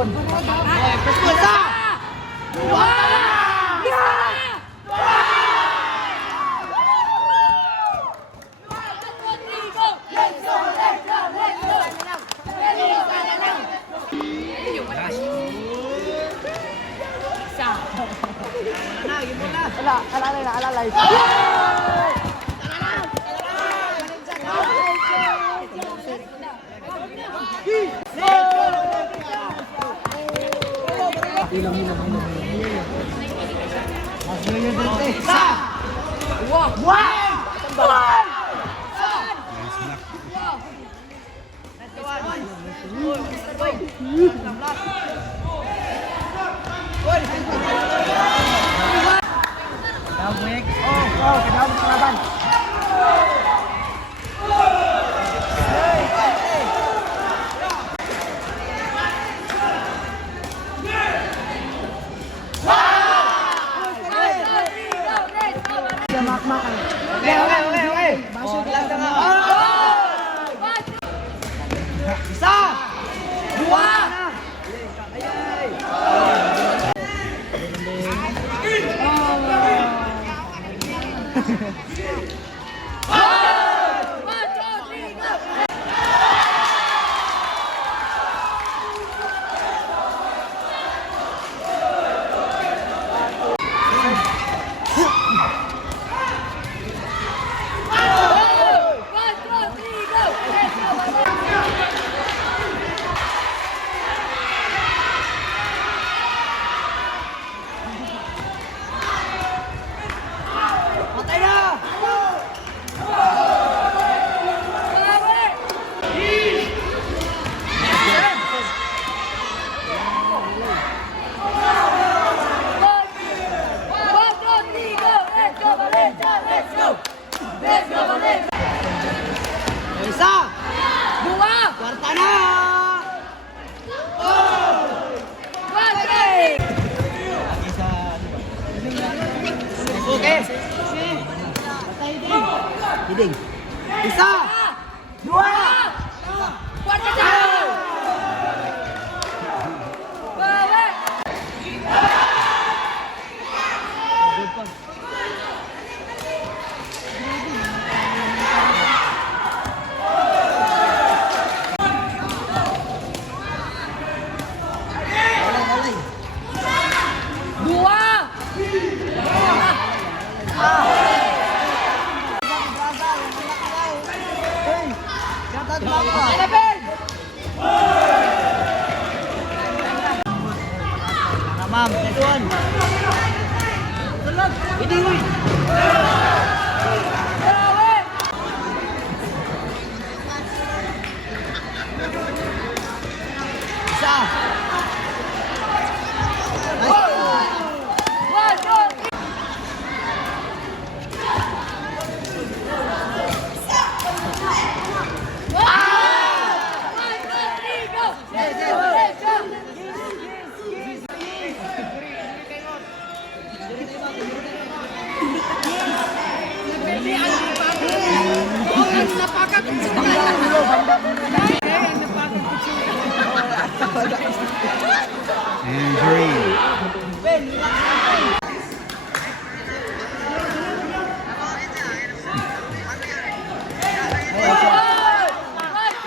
hapon. Isa! Dua! Alalay. Hilang. Isa! Kenapa kelaban? Makan. Okay. Masuk Last na nga. Isa! Dua! Isa! Dua! Kwarta na! Okay. Hiding. Isa! Dua! Kwarta na! Balik! Dua! Ma'am, tuan. Hiding, uy. Balik! Isa. One, two, three! One, two,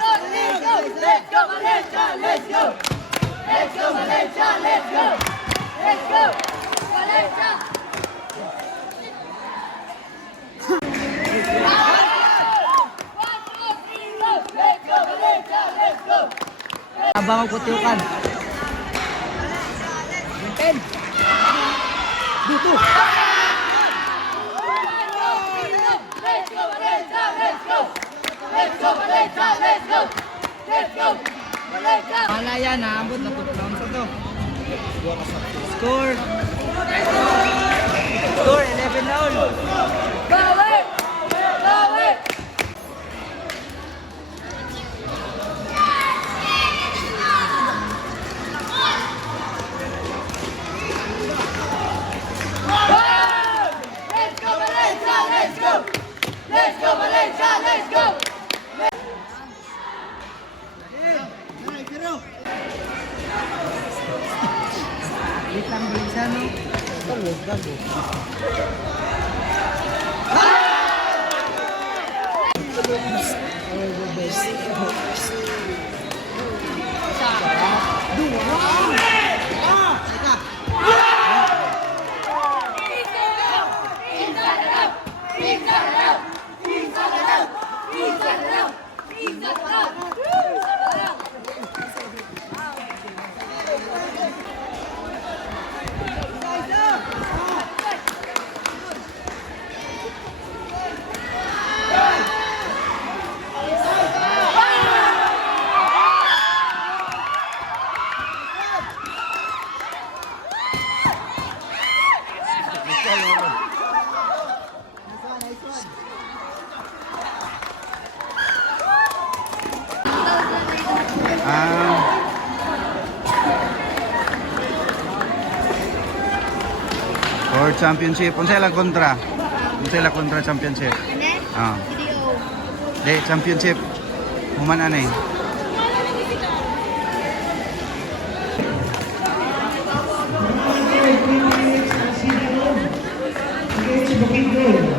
three, go! Let's go! And green. Abang ako kutiukan. Ten. Dito. Wala yan, naabot na tutulong sa to. Score. Score, 11 na all. Balik! Balik! Let's go, Valencia! Let's go! Let's go, Valencia! Let's go! Ah. For championship, unsa ila kontra? Unsa ila kontra championship? Ah. Di championship. Human anay. Bukidnon.